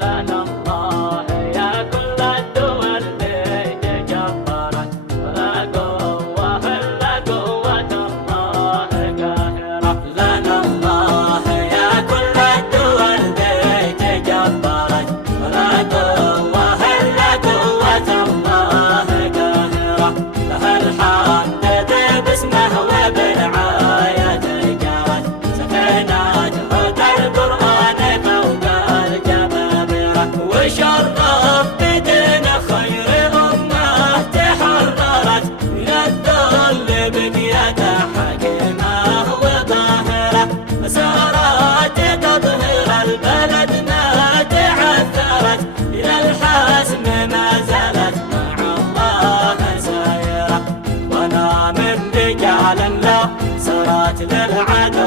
لنا الله يا كل الدول بيت جبارك ولا قوة إلا قوة الله قاهرة. لنا الله يا كل الدول بيت جبارك ولا قوة إلا قوة الله قاهرة. لها الحمد باسمه وبرعايته جارت سفينات هدى القرآن فوق الجبابرة. وشرف بدين خير أمة تحررت من الذل بقيادة حكيمة وطاهرة. مسارات تطهير البلد ما تعثرت إلى الحسم ما زالت مع الله سايرة. وانا من رجال لا صارت للعدو